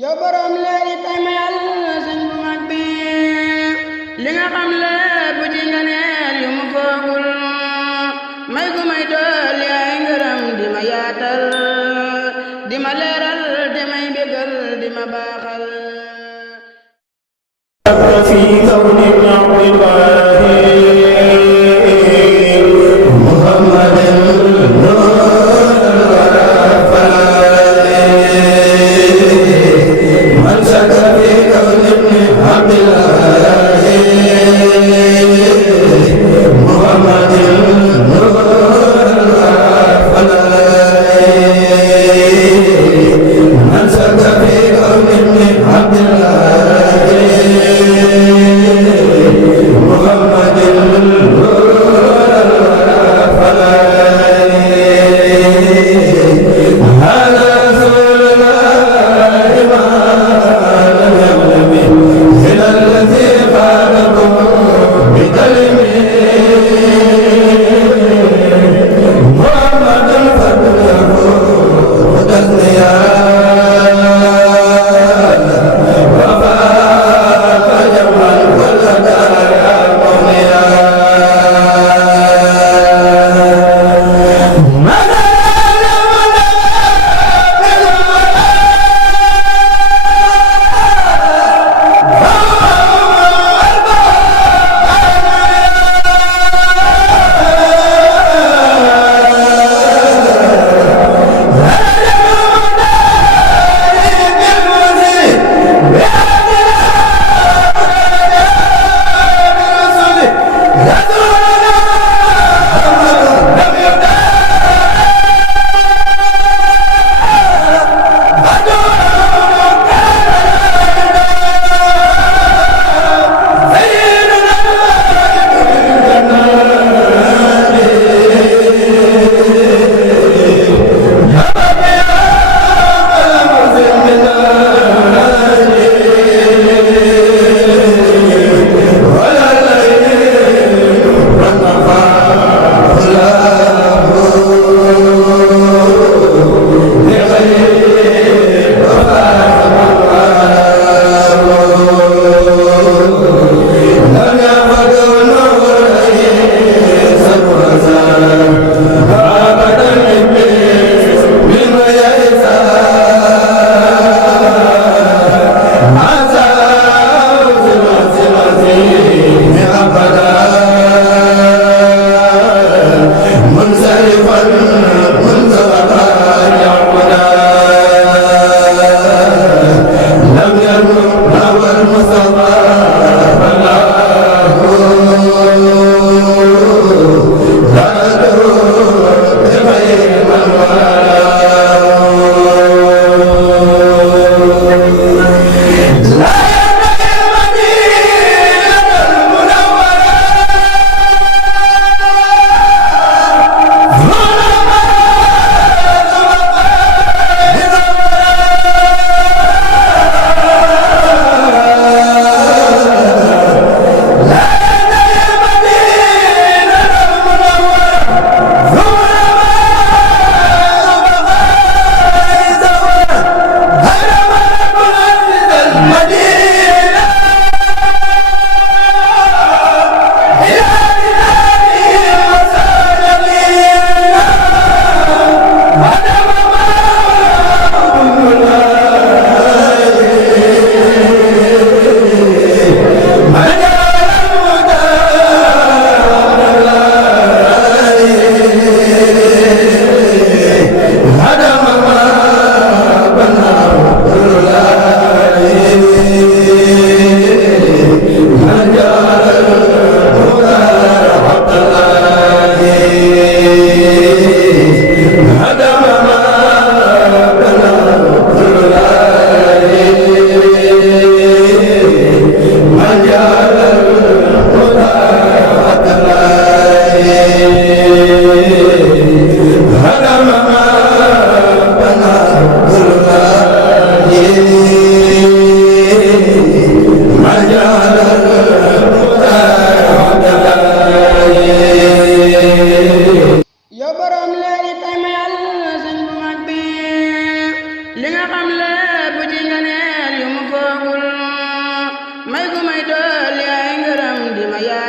yow borom leeri tay mayal sëñ bu mag bi li nga xam lépp ci nga neel yu mu foogul may gu may dool yaay ngërëm di ma yaatal di ma leeral di may bégal di ma baaxal في كون ابن عبد الله محمد من شك في كون ابن عبد الله محمد من شك في كون ابن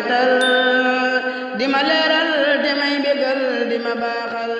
yaatal di ma leeral di may bégal di ma baaxal